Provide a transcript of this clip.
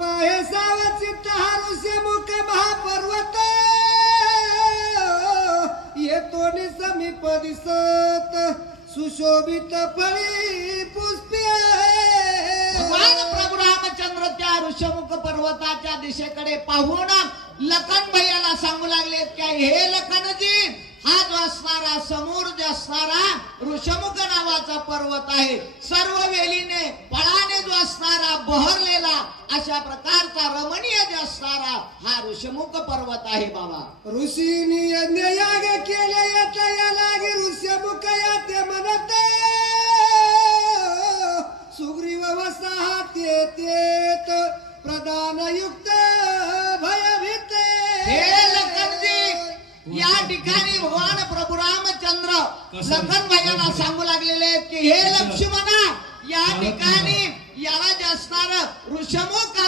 पाहे सावचित हारुष्य मुख महापर्वत येतो समीप दिसत सुशोभित फळी पुष्पे भगवान प्रभू रामचंद्र त्या ऋषमुख पर्वताच्या दिशेकडे पाहून लखन भैयाला सांगू लागले की हे लखनजी, हा जो असणारा समोर जो असणारा ऋषमुख नावाचा पर्वत आहे, सर्व वेलीने फळाने जो असणारा बहरलेला अशा प्रकारचा रमणीय जो असणारा हा ऋषमुख पर्वत आहे बाबा. ऋषीनी यज्ञयाग केले या लागे ऋषमुख याते म्हणत सुग्रीव वसाहत येतेत प्रधान युक्त भयभीत. हे लखनजी, या ठिकाणी भगवान प्रभू रामचंद्र लखन भैयाला सांगू लागलेले आहेत की हे लक्ष्मणा, या ठिकाणी याला जे असणार ऋषमुख